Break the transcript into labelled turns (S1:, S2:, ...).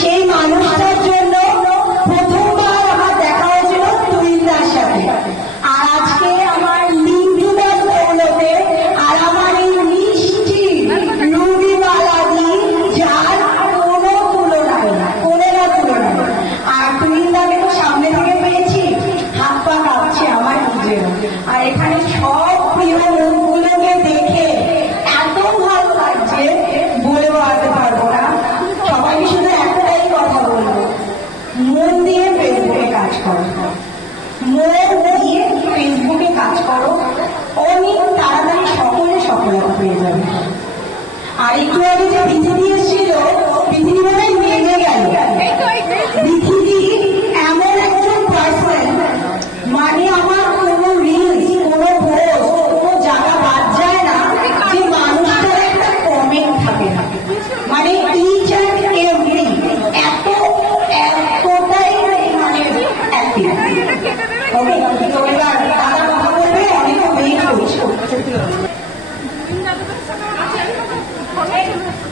S1: সেই মানুষটার জন্য প্রথমবার আমার দেখা হয়েছিল তুইন্দার সাথে। আর আজকে আমার লিঙ্গুদার আর আমার এই মিষ্টি রুবিওয়ালা যার কোনো তুলনা কোনো না তুলনা আর তুইন্দাকে তো সামনে থেকে পেয়েছি, হাত পা কাঁপছে আমার নিজেরও। আর এখানে সব প্রিয় করো মন দিয়ে ফেসবুকে কাজ করো অনেক তাড়াতাড়ি সকলে সফলতা পেয়ে যাবে আর একটু আগে যে Thank you.